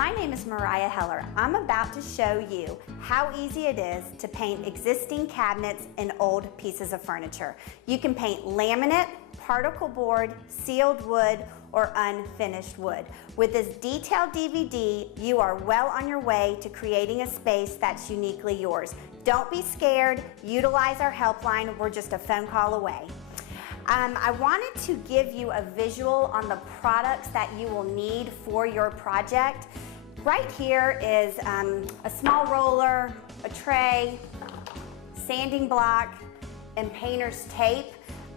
My name is Mariah Heller. I'm about to show you how easy it is to paint existing cabinets and old pieces of furniture. You can paint laminate, particle board, sealed wood, or unfinished wood. With this detailed DVD, you are well on your way to creating a space that's uniquely yours. Don't be scared. Utilize our helpline. We're just a phone call away. I wanted to give you a visual on the products that you will need for your project. Right here is a small roller, a tray, sanding block, and painter's tape.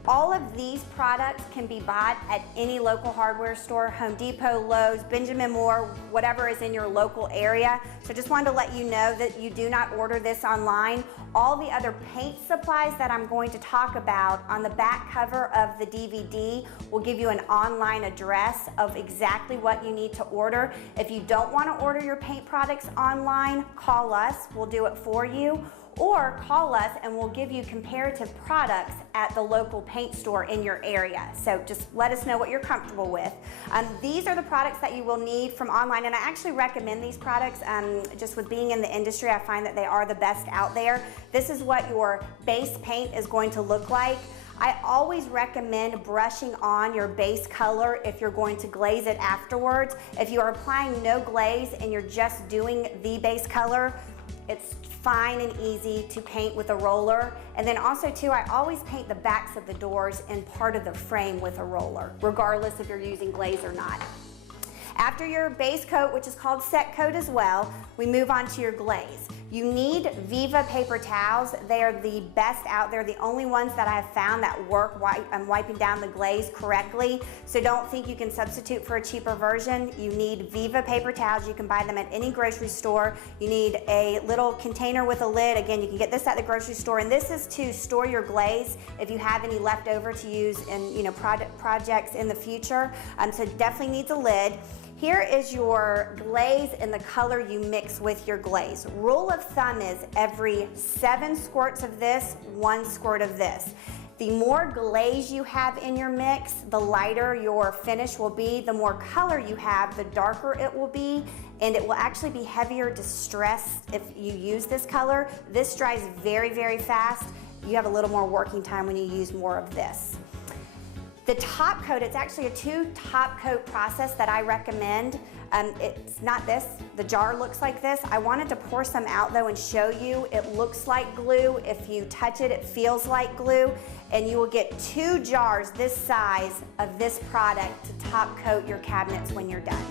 All of these products can be bought at any local hardware store, Home Depot, Lowe's, Benjamin Moore, whatever is in your local area. So just wanted to let you know that you do not order this online. All the other paint supplies that I'm going to talk about on the back cover of the DVD will give you an online address of exactly what you need to order. If you don't want to order your paint products online, call us, we'll do it for you. Or call us and we'll give you comparative products at the local paint store in your area. So just let us know what you're comfortable with. These are the products that you will need from online, and I actually recommend these products. Just with being in the industry, I find that they are the best out there. This is what your base paint is going to look like. I always recommend brushing on your base color if you're going to glaze it afterwards. If you are applying no glaze and you're just doing the base color, it's fine and easy to paint with a roller. And then also too, I always paint the backs of the doors and part of the frame with a roller, regardless if you're using glaze or not. After your base coat, which is called set coat as well, we move on to your glaze. You need Viva paper towels. They are the best out there, the only ones that I have found that work wiping down the glaze correctly. So don't think you can substitute for a cheaper version. You need Viva paper towels. You can buy them at any grocery store. You need a little container with a lid. Again, you can get this at the grocery store, and this is to store your glaze if you have any left over to use in projects in the future. So it definitely needs a lid. Here is your glaze and the color you mix with your glaze. Rule of thumb is every 7 squirts of this, 1 squirt of this. The more glaze you have in your mix, the lighter your finish will be. The more color you have, the darker it will be, and it will actually be heavier distress if you use this color. This dries very, very fast. You have a little more working time when you use more of this. The top coat, it's actually a 2 top coat process that I recommend. It's not this, the jar looks like this. I wanted to pour some out though and show you. It looks like glue. If you touch it, it feels like glue. And you will get 2 jars this size of this product to top coat your cabinets when you're done.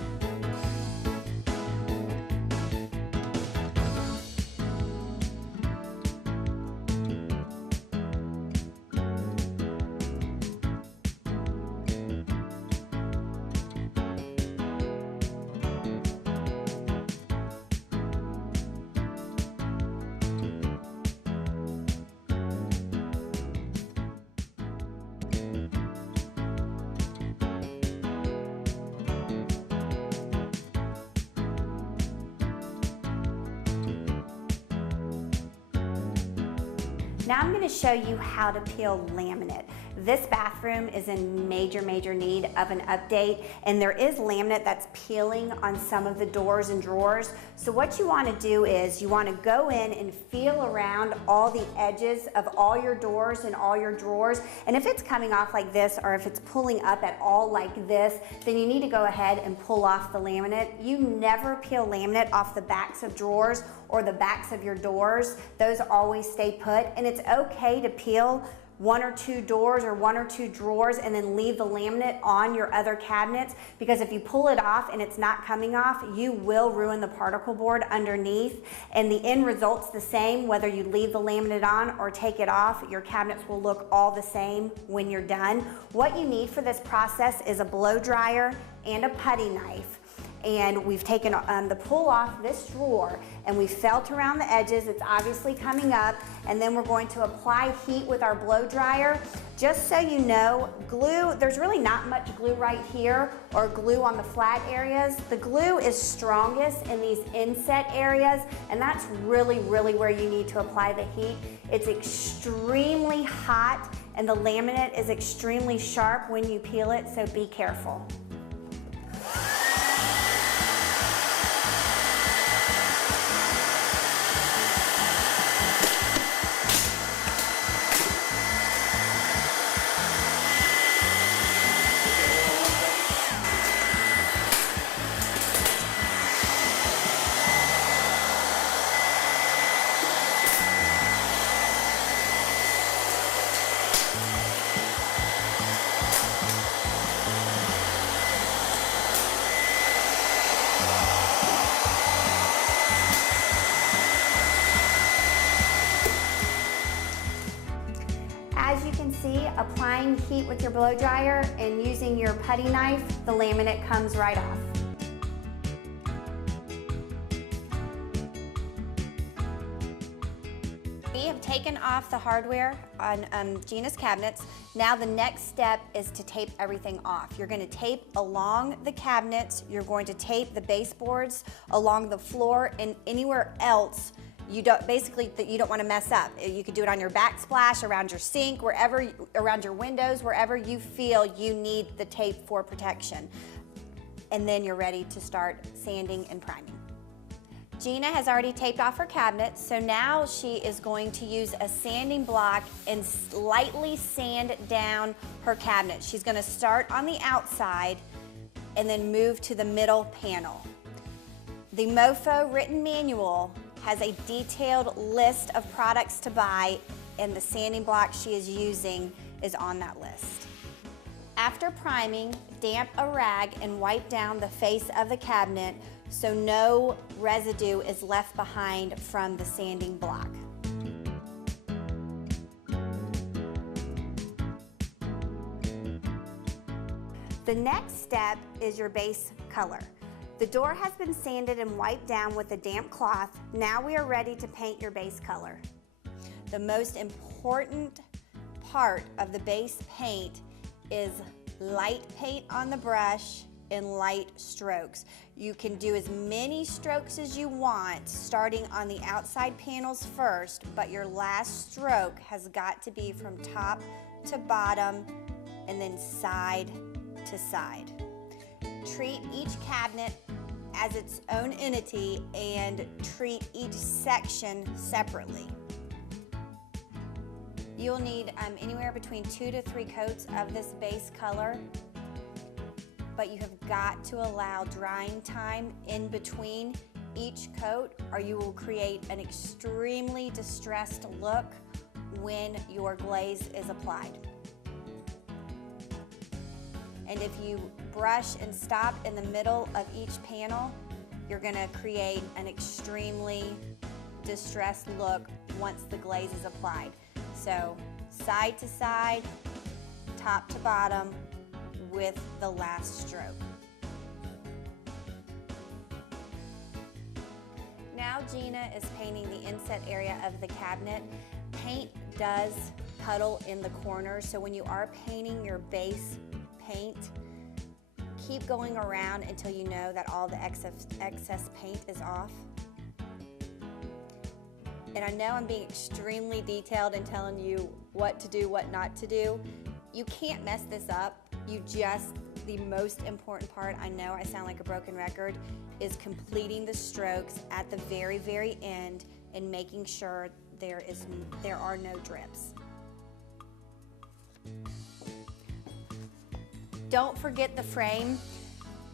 Now I'm going to show you how to peel laminate. This bathroom is in major need of an update, and there is laminate that's peeling on some of the doors and drawers. So what you want to do is you want to go in and feel around all the edges of all your doors and all your drawers. And if it's coming off like this, or if it's pulling up at all like this, then you need to go ahead and pull off the laminate. You never peel laminate off the backs of drawers or the backs of your doors. Those always stay put, and it's okay to peel 1 or 2 doors or 1 or 2 drawers and then leave the laminate on your other cabinets, because if you pull it off and it's not coming off, you will ruin the particle board underneath, and the end result's the same whether you leave the laminate on or take it off. Your cabinets will look all the same when you're done. What you need for this process is a blow dryer and a putty knife. And we've taken the pull off this drawer and we felt around the edges. It's obviously coming up, and then we're going to apply heat with our blow dryer. Just so you know, glue, there's really not much glue right here or glue on the flat areas. The glue is strongest in these inset areas, and that's really where you need to apply the heat. It's extremely hot and the laminate is extremely sharp when you peel it, so be careful. applying heat with your blow dryer and using your putty knife, the laminate comes right off. We have taken off the hardware on Gina's cabinets. Now the next step is to tape everything off. You're going to tape along the cabinets, you're going to tape the baseboards along the floor, and anywhere else you don't want to mess up. You could do it on your backsplash, around your sink, wherever, around your windows, wherever you feel you need the tape for protection. And then you're ready to start sanding and priming. Gina has already taped off her cabinet, so now she is going to use a sanding block and lightly sand down her cabinet. She's going to start on the outside and then move to the middle panel. The Mofo written manual has a detailed list of products to buy, and the sanding block she is using is on that list. After priming, damp a rag and wipe down the face of the cabinet so no residue is left behind from the sanding block. The next step is your base color. The door has been sanded and wiped down with a damp cloth. Now we are ready to paint your base color. The most important part of the base paint is light paint on the brush and light strokes. You can do as many strokes as you want, starting on the outside panels first, but your last stroke has got to be from top to bottom and then side to side. Treat each cabinet as its own entity and treat each section separately. You'll need anywhere between 2 to 3 coats of this base color, but you have got to allow drying time in between each coat or you will create an extremely distressed look when your glaze is applied. And if you brush and stop in the middle of each panel, you're going to create an extremely distressed look once the glaze is applied. So side to side, top to bottom with the last stroke. Now Gina is painting the inset area of the cabinet. Paint does puddle in the corners, so when you are painting your base paint, keep going around until you know that all the excess paint is off. And I know I'm being extremely detailed and telling you what to do, what not to do. You can't mess this up. The most important part, I know I sound like a broken record, is completing the strokes at the very, very end and making sure there are no drips. Don't forget the frame.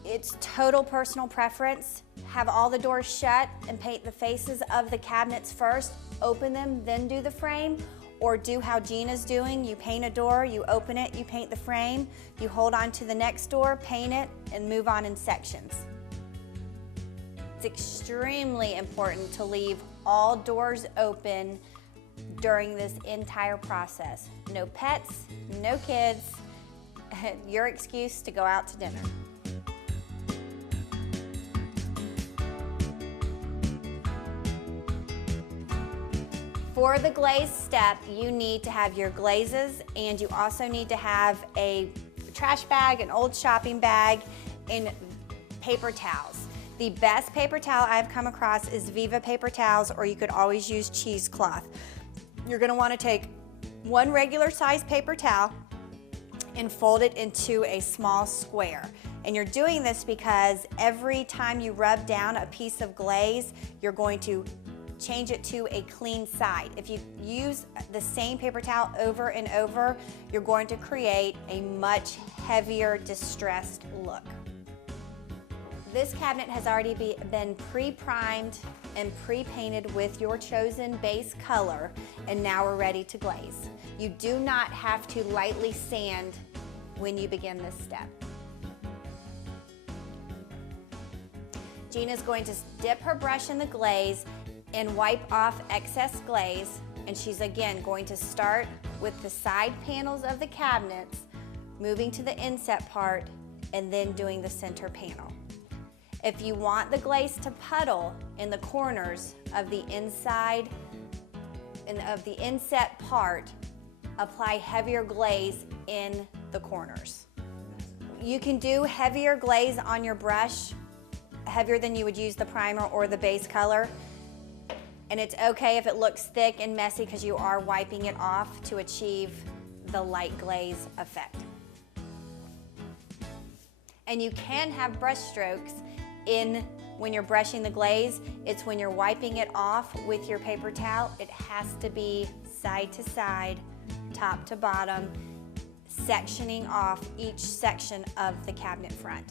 It's total personal preference. Have all the doors shut and paint the faces of the cabinets first, open them, then do the frame, or do how Gina's doing. You paint a door, you open it, you paint the frame, you hold on to the next door, paint it, and move on in sections. It's extremely important to leave all doors open during this entire process. No pets, no kids, your excuse to go out to dinner. For the glaze step, you need to have your glazes, and you also need to have a trash bag, an old shopping bag, and paper towels. The best paper towel I've come across is Viva paper towels, or you could always use cheesecloth. You're going to want to take one regular size paper towel and fold it into a small square. And you're doing this because every time you rub down a piece of glaze, you're going to change it to a clean side. If you use the same paper towel over and over, you're going to create a much heavier, distressed look. This cabinet has already been pre-primed and pre-painted with your chosen base color, and now we're ready to glaze. You do not have to lightly sand when you begin this step. Gina's going to dip her brush in the glaze and wipe off excess glaze, and she's again going to start with the side panels of the cabinets, moving to the inset part, and then doing the center panel. If you want the glaze to puddle in the corners of the inside and of the inset part, apply heavier glaze in the corners. You can do heavier glaze on your brush, heavier than you would use the primer or the base color. And it's okay if it looks thick and messy because you are wiping it off to achieve the light glaze effect. And you can have brush strokes when you're brushing the glaze. It's when you're wiping it off with your paper towel. It has to be side to side, top to bottom, sectioning off each section of the cabinet front.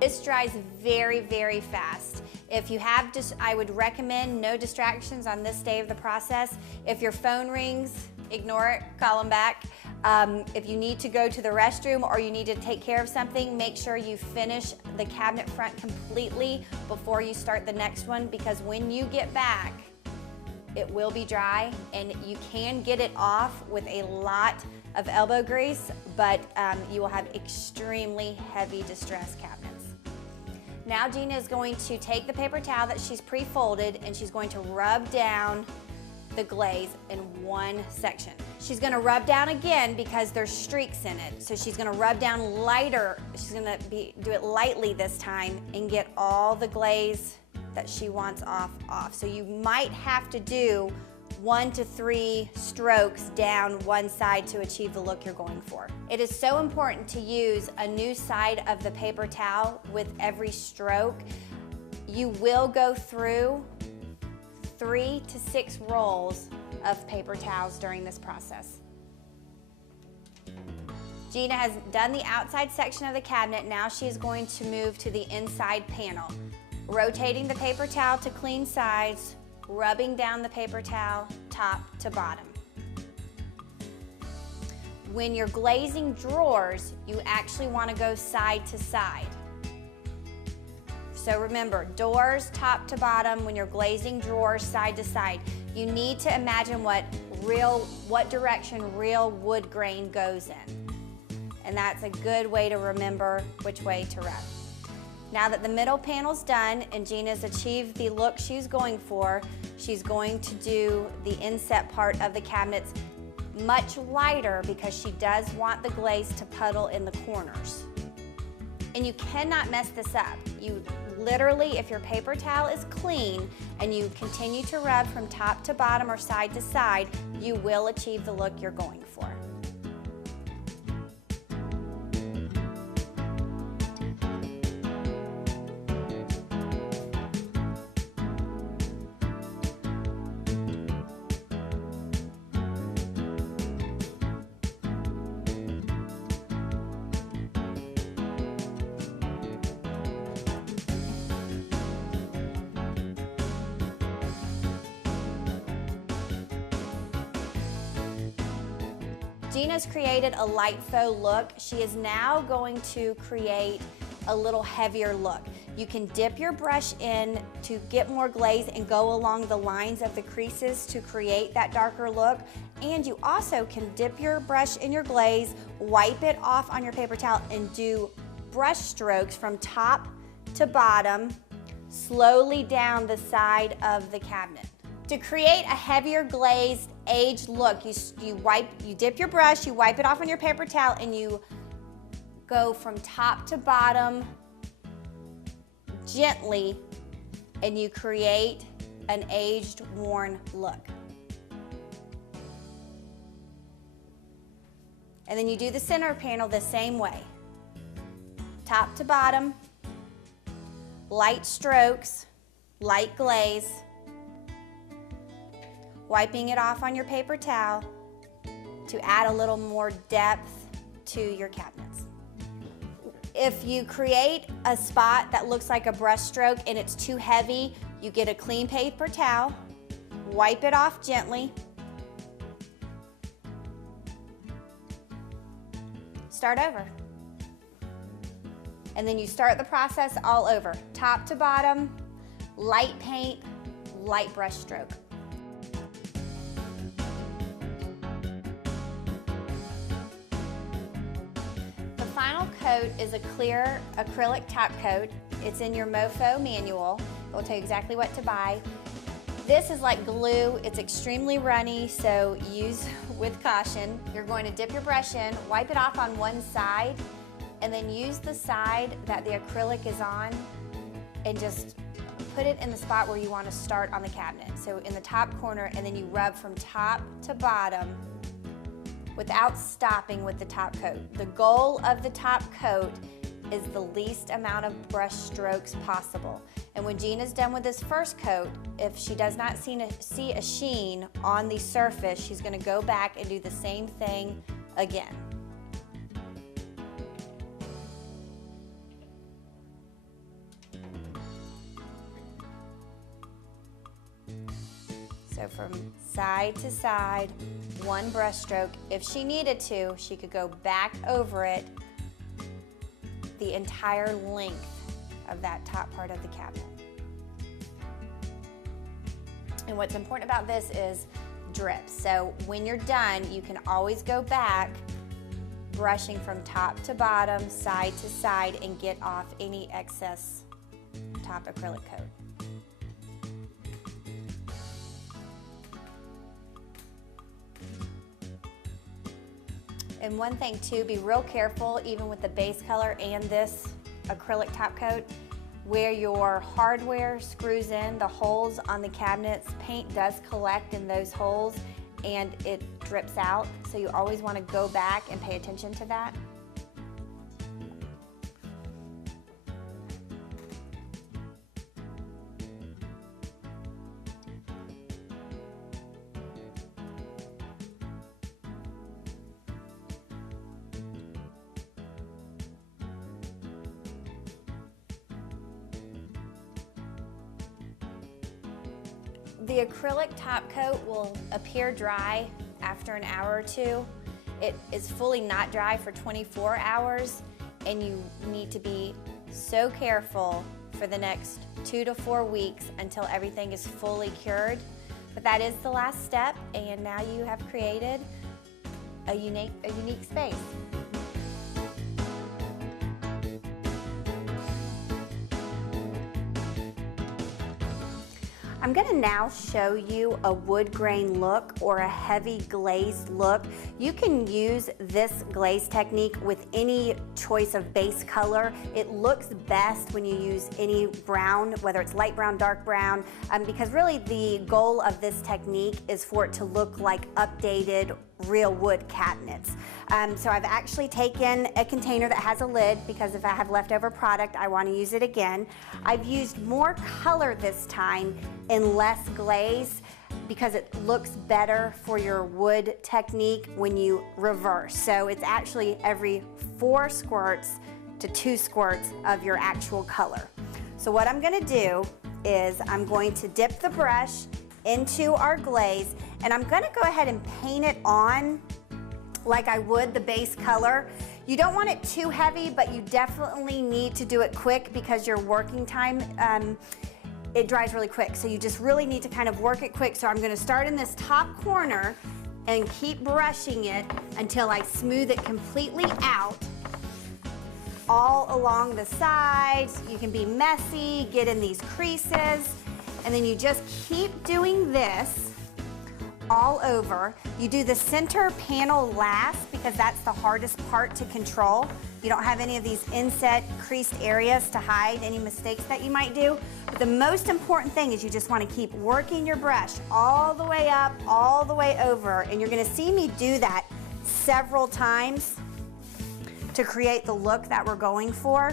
This dries very, very fast. If you have, I would recommend no distractions on this day of the process. If your phone rings, ignore it, call them back. If you need to go to the restroom or you need to take care of something, make sure you finish the cabinet front completely before you start the next one, because when you get back, it will be dry, and you can get it off with a lot of elbow grease, but you will have extremely heavy distressed cabinets. Now Gina is going to take the paper towel that she's pre-folded and she's going to rub down the glaze in one section. She's going to rub down again because there's streaks in it. So she's going to rub down lighter. She's going to do it lightly this time and get all the glaze that she wants off. So you might have to do 1 to 3 strokes down one side to achieve the look you're going for. It is so important to use a new side of the paper towel with every stroke. You will go through 3 to 6 rolls of paper towels during this process. Gina has done the outside section of the cabinet. Now she is going to move to the inside panel. Rotating the paper towel to clean sides, rubbing down the paper towel top to bottom. When you're glazing drawers, you actually want to go side to side. So remember, doors top to bottom. When you're glazing drawers side to side, you need to imagine what direction real wood grain goes in. And that's a good way to remember which way to rub. Now that the middle panel's done and Gina's achieved the look she's going for, she's going to do the inset part of the cabinets much lighter because she does want the glaze to puddle in the corners. And you cannot mess this up. You literally, if your paper towel is clean and you continue to rub from top to bottom or side to side, you will achieve the look you're going for. Gina's created a light faux look. She is now going to create a little heavier look. You can dip your brush in to get more glaze and go along the lines of the creases to create that darker look. And you also can dip your brush in your glaze, wipe it off on your paper towel, and do brush strokes from top to bottom, slowly down the side of the cabinet. To create a heavier glazed aged look, you dip your brush, you wipe it off on your paper towel, and you go from top to bottom gently, and you create an aged, worn look. And then you do the center panel the same way. Top to bottom, light strokes, light glaze, wiping it off on your paper towel to add a little more depth to your cabinets. If you create a spot that looks like a brush stroke and it's too heavy, you get a clean paper towel, wipe it off gently, start over. And then you start the process all over. Top to bottom, light paint, light brush stroke. coat is a clear acrylic top coat. It's in your MoFo manual. It will tell you exactly what to buy. This is like glue. It's extremely runny, so use with caution. You're going to dip your brush in, wipe it off on one side, and then use the side that the acrylic is on and just put it in the spot where you want to start on the cabinet. So in the top corner, and then you rub from top to bottom without stopping with the top coat. The goal of the top coat is the least amount of brush strokes possible. And when Gina's done with this first coat, if she does not see a sheen on the surface, she's going to go back and do the same thing again. So from side to side, one brush stroke. If she needed to, she could go back over it the entire length of that top part of the cabinet. And what's important about this is drip. So when you're done, you can always go back, brushing from top to bottom, side to side, and get off any excess top acrylic coat. And one thing too, be real careful even with the base color and this acrylic top coat, where your hardware screws in, the holes on the cabinets, paint does collect in those holes and it drips out. So you always want to go back and pay attention to that. The acrylic top coat will appear dry after an hour or two. It is fully not dry for 24 hours, and you need to be so careful for the next 2 to 4 weeks until everything is fully cured. But that is the last step, and now you have created a unique space. I'm going to now show you a wood grain look or a heavy glazed look. You can use this glaze technique with any choice of base color. It looks best when you use any brown, whether it's light brown, dark brown, because really the goal of this technique is for it to look like updated real wood cabinets. So I've actually taken a container that has a lid because if I have leftover product, I want to use it again. I've used more color this time and less glaze because it looks better for your wood technique when you reverse. So it's actually every 4 squirts to 2 squirts of your actual color. So what I'm going to do is I'm going to dip the brush into our glaze, and I'm going to go ahead and paint it on like I would the base color. You don't want it too heavy, but you definitely need to do it quick because your working time, it dries really quick. So you just really need to kind of work it quick. So I'm going to start in this top corner and keep brushing it until I smooth it completely out all along the sides. You can be messy, get in these creases, and then you just keep doing this all over. You do the center panel last because that's the hardest part to control. You don't have any of these inset creased areas to hide any mistakes that you might do. But the most important thing is you just want to keep working your brush all the way up, all the way over, and you're going to see me do that several times to create the look that we're going for.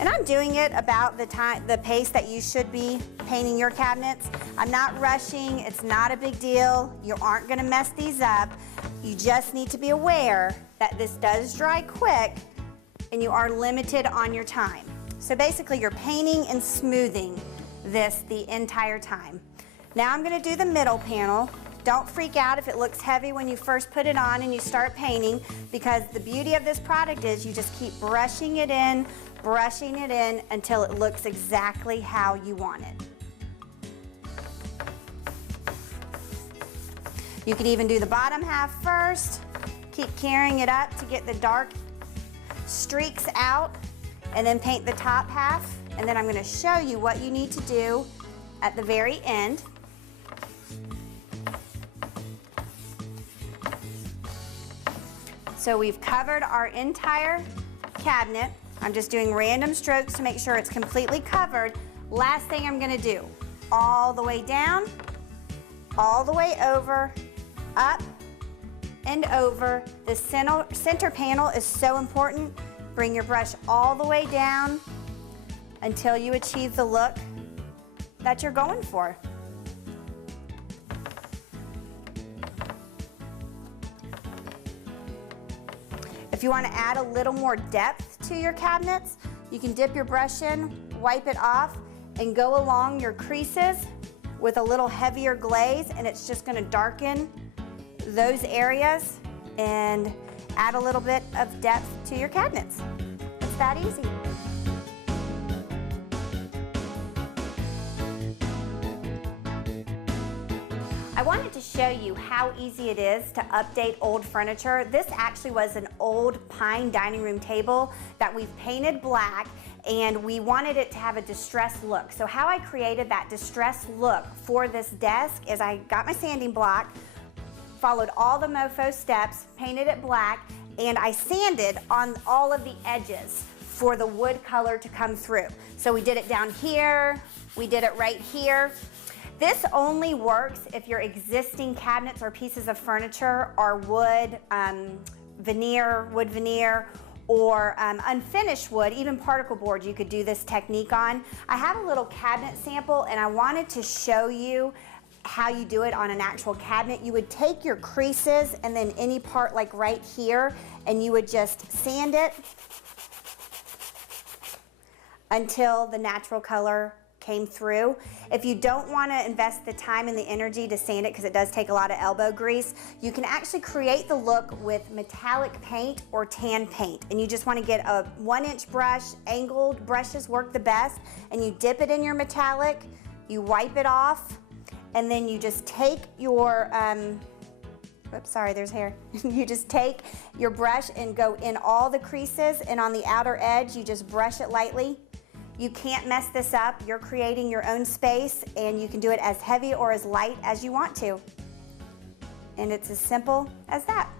And I'm doing it about the pace that you should be painting your cabinets. I'm not rushing, it's not a big deal. You aren't gonna mess these up. You just need to be aware that this does dry quick and you are limited on your time. So basically you're painting and smoothing this the entire time. Now I'm gonna do the middle panel. Don't freak out if it looks heavy when you first put it on and you start painting, because the beauty of this product is you just keep brushing it in until it looks exactly how you want it. You could even do the bottom half first, keep carrying it up to get the dark streaks out and then paint the top half. And then I'm going to show you what you need to do at the very end. So we've covered our entire cabinet. I'm just doing random strokes to make sure it's completely covered. Last thing I'm going to do, all the way down, all the way over, up and over. The center panel is so important. Bring your brush all the way down until you achieve the look that you're going for. If you want to add a little more depth to your cabinets, you can dip your brush in, wipe it off, and go along your creases with a little heavier glaze, and it's just going to darken those areas and add a little bit of depth to your cabinets. It's that easy. I wanted to show you how easy it is to update old furniture. This actually was an old pine dining room table that we've painted black, and we wanted it to have a distressed look. So how I created that distressed look for this desk is I got my sanding block, followed all the Mofo steps, painted it black, and I sanded on all of the edges for the wood color to come through. So we did it down here, we did it right here. This only works if your existing cabinets or pieces of furniture are wood, wood veneer, or unfinished wood, even particle board you could do this technique on. I have a little cabinet sample and I wanted to show you how you do it on an actual cabinet. You would take your creases and then any part like right here, and you would just sand it until the natural color came through. If you don't want to invest the time and the energy to sand it, because it does take a lot of elbow grease, you can actually create the look with metallic paint or tan paint. And you just want to get a 1-inch brush, angled brushes work the best, and you dip it in your metallic, you wipe it off, and then you just take your, oops, sorry, there's hair. You just take your brush and go in all the creases, and on the outer edge, you just brush it lightly. You can't mess this up. You're creating your own space, and you can do it as heavy or as light as you want to. And it's as simple as that.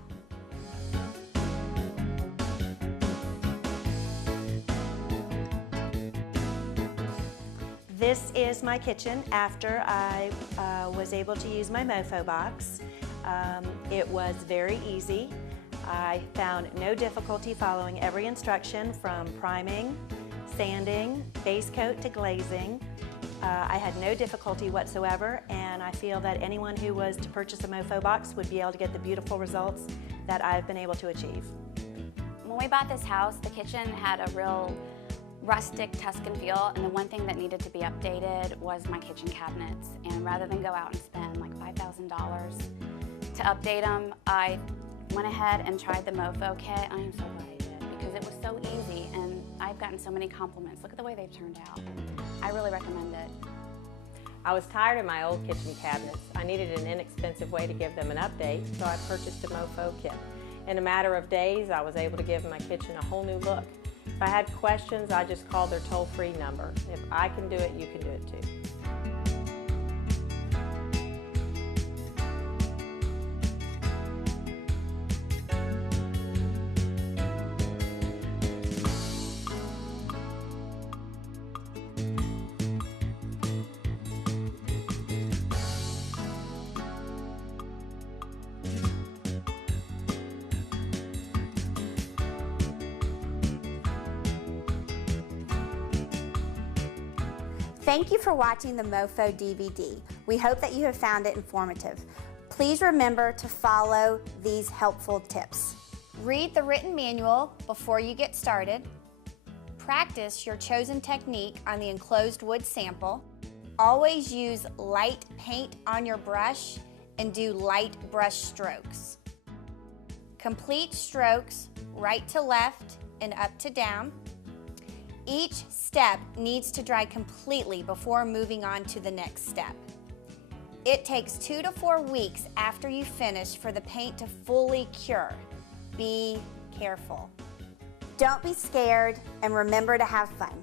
This is my kitchen after I was able to use my Mofo box. It was very easy. I found no difficulty following every instruction from priming, sanding, base coat to glazing. I had no difficulty whatsoever, and I feel that anyone who was to purchase a Mofo box would be able to get the beautiful results that I've been able to achieve. When we bought this house, the kitchen had a real rustic Tuscan feel, and the one thing that needed to be updated was my kitchen cabinets. And rather than go out and spend like $5,000 to update them, I went ahead and tried the Mofo kit. I am so glad I did, because it was so easy, and I've gotten so many compliments. Look at the way they've turned out. I really recommend it. I was tired of my old kitchen cabinets. I needed an inexpensive way to give them an update, so I purchased a Mofo kit. In a matter of days, I was able to give my kitchen a whole new look. If I had questions, I just called their toll-free number. If I can do it, you can do it too. Thank you for watching the Mofo DVD. We hope that you have found it informative. Please remember to follow these helpful tips. Read the written manual before you get started. Practice your chosen technique on the enclosed wood sample. Always use light paint on your brush and do light brush strokes. Complete strokes right to left and up to down. Each step needs to dry completely before moving on to the next step. It takes 2 to 4 weeks after you finish for the paint to fully cure. Be careful. Don't be scared, and remember to have fun.